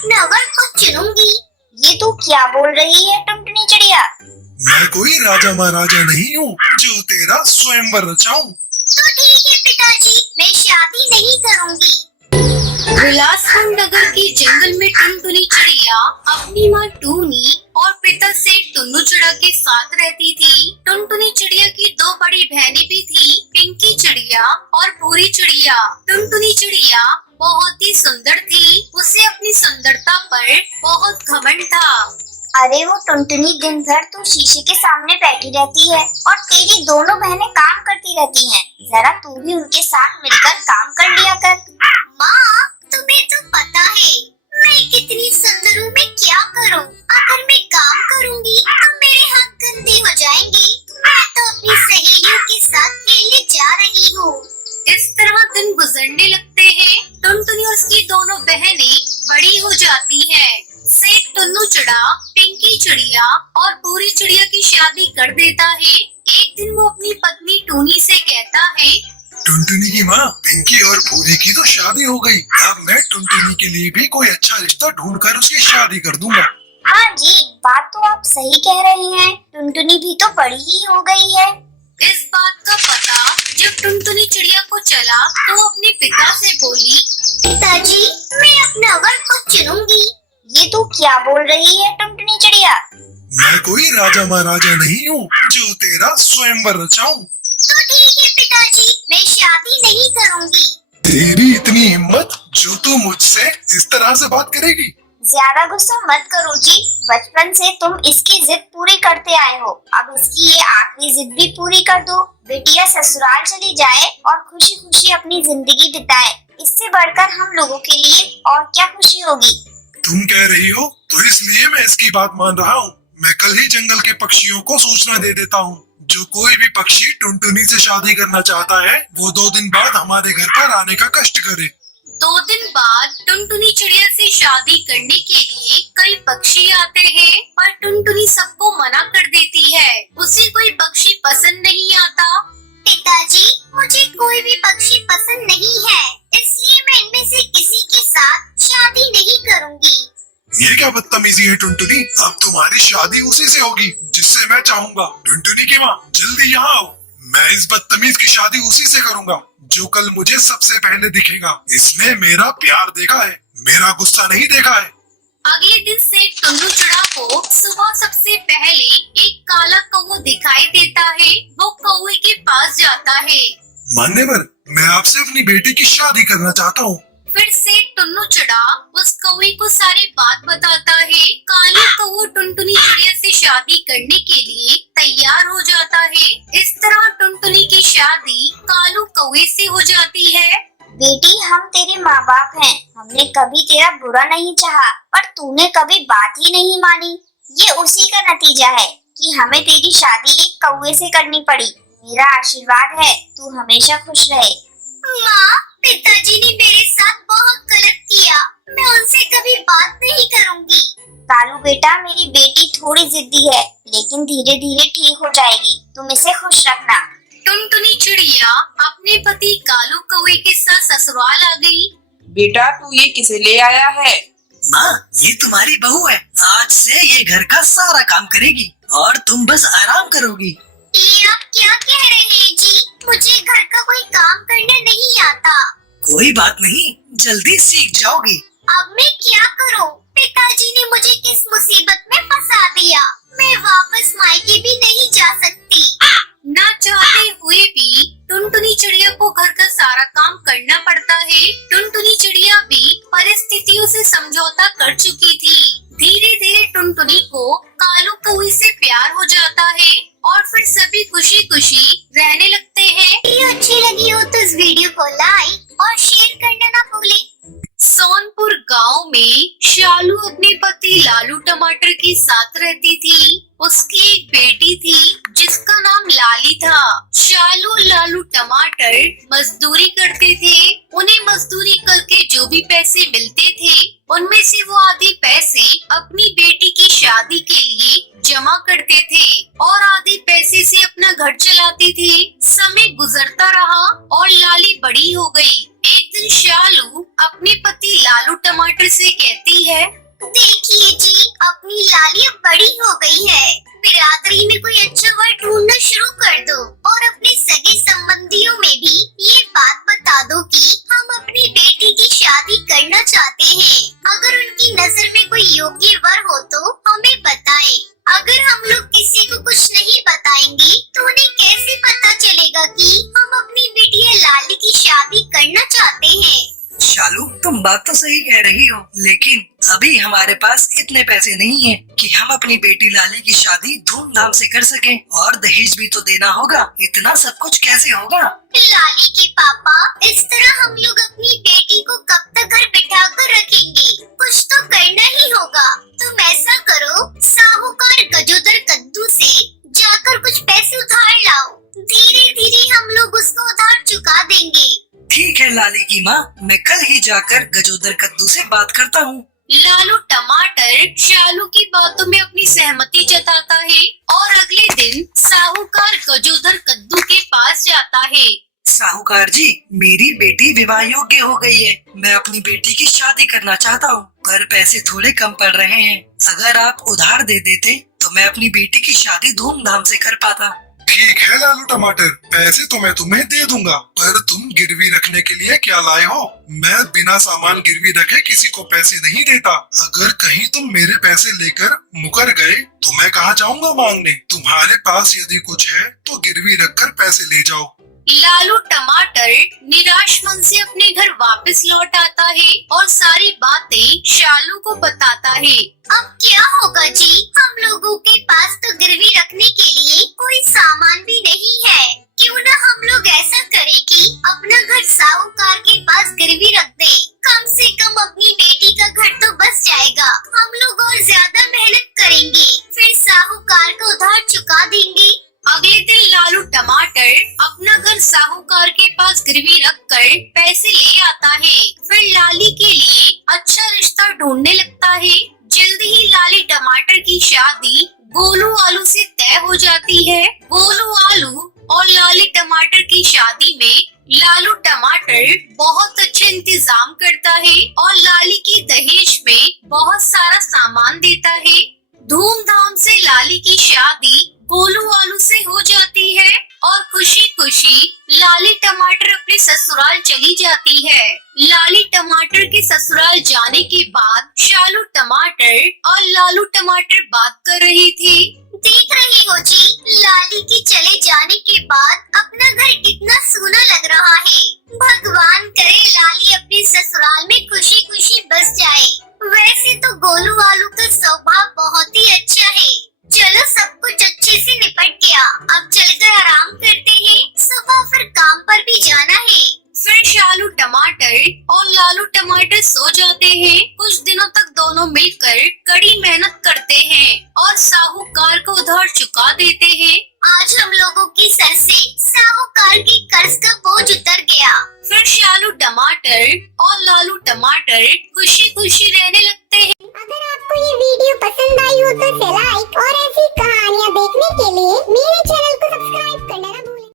अपना वर्ग को चुनूंगी। ये तू क्या बोल रही है टुनटुनी चिड़िया? मैं कोई राजा महाराजा नहीं हूँ जो तेरा स्वयंवर रचाऊं। तो ठीक है पिताजी, मैं शादी नहीं करूंगी। विलासखंड नगर के जंगल में टुनटुनी चिड़िया अपनी माँ टूनी और पिता से टुन्नू चिड़िया के साथ रहती थी। टुनटुनी चिड़िया की दो बड़ी बहनें भी थी, पिंकी चिड़िया और पूरी चिड़िया। टुनटुनी चिड़िया बहुत ही सुंदर थी, उसे अपनी सुंदरता पर बहुत घमंड था। अरे वो टुनटुनी दिन भर तो शीशे के सामने बैठी रहती है और तेरी दोनों बहनें काम करती रहती हैं। जरा तू भी उनके साथ मिलकर काम कर लिया कर। माँ, तुम्हें तो पता है मैं कितनी सुंदर हूँ, मैं क्या करूँ? अगर मैं काम करूँगी तो मेरे हाथ गंदे हो जाएंगे। मैं तो अपनी सहेलियों के साथ खेलने जा रही हूँ। इस तरह दिन गुजरने लगते हैं। टुनटुनी और उसकी दोनों बहनें बड़ी हो जाती हैं। सेठ टुन्नू चिड़ा पिंकी चिड़िया और पूरी चिड़िया की शादी कर देता है। एक दिन वो अपनी पत्नी टूनी से कहता है, टुनटुनी की माँ, पिंकी और पूरी की तो शादी हो गई। अब मैं टुनटुनी के लिए भी कोई अच्छा रिश्ता ढूंढकर उसकी शादी कर दूंगा। हाँ जी, बात तो आप सही कह रहे हैं। टुनटुनी भी तो बड़ी ही हो गई है। इस बात का पता जब टुनटुनी चिड़िया को चला तो वो अपने पिता से बोली, पिताजी, मैं अपना वर्ग को चुनूंगी। ये तू क्या बोल रही है टुनटुनी चिड़िया? मैं कोई राजा महाराजा नहीं हूँ जो तेरा स्वयंवर रचाऊं। तो ठीक है पिताजी, मैं शादी नहीं करूंगी। तेरी इतनी हिम्मत जो तू मुझसे इस तरह से बात करेगी? ज्यादा गुस्सा मत करो जी, बचपन से तुम इसकी जिद पूरी करते आए हो, अब इसकी ये आखिरी जिद भी पूरी कर दो। बेटिया ससुराल चली जाए और खुशी खुशी अपनी जिंदगी बिताए, इससे बढ़कर हम लोगों के लिए और क्या खुशी होगी। तुम कह रही हो तो इसलिए मैं इसकी बात मान रहा हूँ। मैं कल ही जंगल के पक्षियों को सूचना दे देता हूँ। जो कोई भी पक्षी टुनटुनी से शादी करना चाहता है वो 2 दिन बाद हमारे घर पर आने का कष्ट करे। 2 दिन बाद टुनटुनी चिड़िया से शादी करने के लिए कई पक्षी आते हैं, पर टुनटुनी सबको मना कर देती है। उसे कोई पक्षी पसंद नहीं आता। पिताजी, मुझे कोई भी पक्षी पसंद नहीं है, इसलिए मैं इनमें से किसी के साथ शादी नहीं करूंगी। ये क्या बदतमीजी है टुनटुनी? अब तुम्हारी शादी उसी से होगी जिससे मैं चाहूंगा। टुनटुनी की माँ, जल्दी यहाँ आओ। मैं इस बदतमीज की शादी उसी से करूंगा जो कल मुझे सबसे पहले दिखेगा। इसने मेरा प्यार देखा है, मेरा गुस्सा नहीं देखा है। अगले दिन सेठ टुन्नू चिड़ा को सुबह सबसे पहले एक काला कौवा दिखाई देता है। वो कौवे के पास जाता है। मान्यवर, मैं आपसे अपनी बेटी की शादी करना चाहता हूँ। फिर सेठ टुन्नू चिड़ा उस कौवे को सारी बात बताता है। काला कौवा टुनटुनी चिड़िया से शादी करने के लिए तैयार हो जाता है। इस तरह टुनटुनी की शादी कालू कौवे से हो जाती है। बेटी, हम तेरे माँ बाप हैं, हमने कभी तेरा बुरा नहीं चाहा, पर तूने कभी बात ही नहीं मानी। ये उसी का नतीजा है कि हमें तेरी शादी एक कौवे से करनी पड़ी। मेरा आशीर्वाद है, तू हमेशा खुश रहे। माँ, पिताजी ने मेरे साथ बहुत गलत किया, मैं उनसे कभी बात नहीं करूँगी। कालू बेटा, मेरी बेटी थोड़ी जिद्दी है, लेकिन धीरे धीरे ठीक हो जाएगी, तुम इसे खुश रखना। टुनटुनी चिड़िया अपने पति कालू कौवे के साथ ससुराल आ गई। बेटा, तू ये किसे ले आया है? माँ, ये तुम्हारी बहू है। आज से ये घर का सारा काम करेगी और तुम बस आराम करोगी। ये आप क्या कह रहे हैं जी? मुझे घर का कोई काम करना नहीं आता। कोई बात नहीं, जल्दी सीख जाओगी। अब मैं क्या करूं? पिताजी ने मुझे किस मुसीबत में फंसा दिया। मैं वापस मायके भी नहीं जा सकती। न चाहते हुए भी टुनटुनी चिड़िया को घर का सारा काम करना पड़ता है। टुनटुनी चिड़िया भी परिस्थितियों से समझौता कर चुकी थी। धीरे धीरे टुनटुनी को कालू कौवे से प्यार हो जाता है और फिर सभी खुशी खुशी रहने लगते हैं। वीडियो अच्छी लगी हो तो इस वीडियो को लाइक और शेयर करना ना भूलें। सोनपुर गांव में शालू अपने पति लालू टमाटर के साथ रहती थी। उसकी एक बेटी थी जिसका नाम लाली था। शालू लालू टमाटर मजदूरी करते थे। उन्हें मजदूरी करके जो भी पैसे मिलते थे उनमें से वो आधे पैसे अपनी बेटी की शादी के लिए जमा करते थे और आधे पैसे से अपना घर चलाते थे। समय गुजरता रहा और लाली बड़ी हो गई। एक दिन शालू अपने पति लालू टमाटर टमाटर से कहती है, देखिए जी, अपनी लाली अब बड़ी हो गई है। बिरादरी में कोई अच्छा वर्ड ढूंढना शुरू कर दो और अपने सगे संबंधियों में भी ये बात बता दो कि हम अपनी बेटी की शादी करना चाहते हैं। अगर उनकी नजर में कोई योग्य वर हो तो हमें बताएं। अगर हम लोग किसी को कुछ नहीं बताएंगे तो उन्हें कैसे पता चलेगा कि हम अपनी बिटिया लाली की शादी करना चाहते हैं। शालू, तुम बात तो सही कह रही हो, लेकिन अभी हमारे पास इतने पैसे नहीं हैं कि हम अपनी बेटी लाली की शादी धूमधाम से कर सकें, और दहेज भी तो देना होगा। इतना सब कुछ कैसे होगा? लाली के पापा, इस तरह हम लोग अपनी बेटी को कब तक घर बिठा कर रखेंगे? कुछ तो करना ही होगा। तुम ऐसा करो, साहूकार गजोदर कद्दू से जाकर कुछ पैसे उधार लाओ। धीरे धीरे हम लोग उसको उधार चुका देंगे। ठीक है लाली की माँ, मैं कल ही जाकर गजोदर कद्दू से बात करता हूँ। लालू टमाटर शालू की बातों में अपनी सहमति जताता है और अगले दिन साहूकार गजोदर कद्दू के पास जाता है। साहूकार जी, मेरी बेटी विवाह योग्य हो गई है। मैं अपनी बेटी की शादी करना चाहता हूँ, पर पैसे थोड़े कम पड़ रहे हैं। अगर आप उधार दे देते तो मैं अपनी बेटी की शादी धूमधाम से कर पाता। ठीक है लालू टमाटर, पैसे तो मैं तुम्हें दे दूंगा, पर तुम गिरवी रखने के लिए क्या लाए हो? मैं बिना सामान गिरवी रखे किसी को पैसे नहीं देता। अगर कहीं तुम मेरे पैसे लेकर मुकर गए तो मैं कहाँ जाऊंगा मांगने? तुम्हारे पास यदि कुछ है तो गिरवी रखकर पैसे ले जाओ। लालू टमाटर निराश मन से अपने घर वापस लौट आता है और सारी बातें शालू को बताता है। अब क्या होगा जी? हम लोगों के पास तो गिरवी रखने के लिए कोई सामान भी नहीं है। क्यों न हम लोग ऐसा करें कि अपना घर साहूकार के पास गिरवी रख दें। कम से कम अपनी बेटी का घर तो बस जाएगा। हम लोग और ज्यादा मेहनत करेंगे, फिर साहूकार को उधार चुका देंगे। अगले दिन लालू टमाटर अपना घर साहूकार के पास गिरवी रखकर पैसे ले आता है। फिर लाली के लिए अच्छा रिश्ता ढूंढने लगता है। जल्दी ही लाली टमाटर की शादी गोलू आलू से तय हो जाती है। गोलू आलू और लाली टमाटर की शादी में लालू टमाटर बहुत अच्छे इंतजाम करता है और लाली की दहेज में बहुत सारा सामान देता है। धूमधाम से लाली की शादी गोलू आलू से हो जाती है और खुशी खुशी लाली टमाटर अपने ससुराल चली जाती है। लाली टमाटर के ससुराल जाने के बाद शालू टमाटर और लालू टमाटर बात कर रही थी। देख रही हो जी, लाली के चले जाने के बाद अपना घर कितना सूना लग रहा है। भगवान करे लाली अपने ससुराल में खुशी खुशी बस जाए। वैसे तो गोलू आलू का स्वभाव बहुत ही अच्छा है। चलो, सब कुछ अच्छे से निपट गया। अब चलकर आराम करते हैं, सुबह फिर काम पर भी जाना है। फिर शालू टमाटर और लालू टमाटर सो जाते हैं। कुछ दिनों तक दोनों मिलकर कड़ी मेहनत करते हैं और साहूकार को उधार चुका देते हैं। आज हम लोगों की सर से साहूकार के कर्ज का बोझ उतर गया। फिर शालू टमाटर और लालू टमाटर खुशी खुशी रहने लगते हैं। अगर आपको ये वीडियो पसंद आई हो तो लाइक और ऐसी कहानियाँ देखने के लिए मेरे चैनल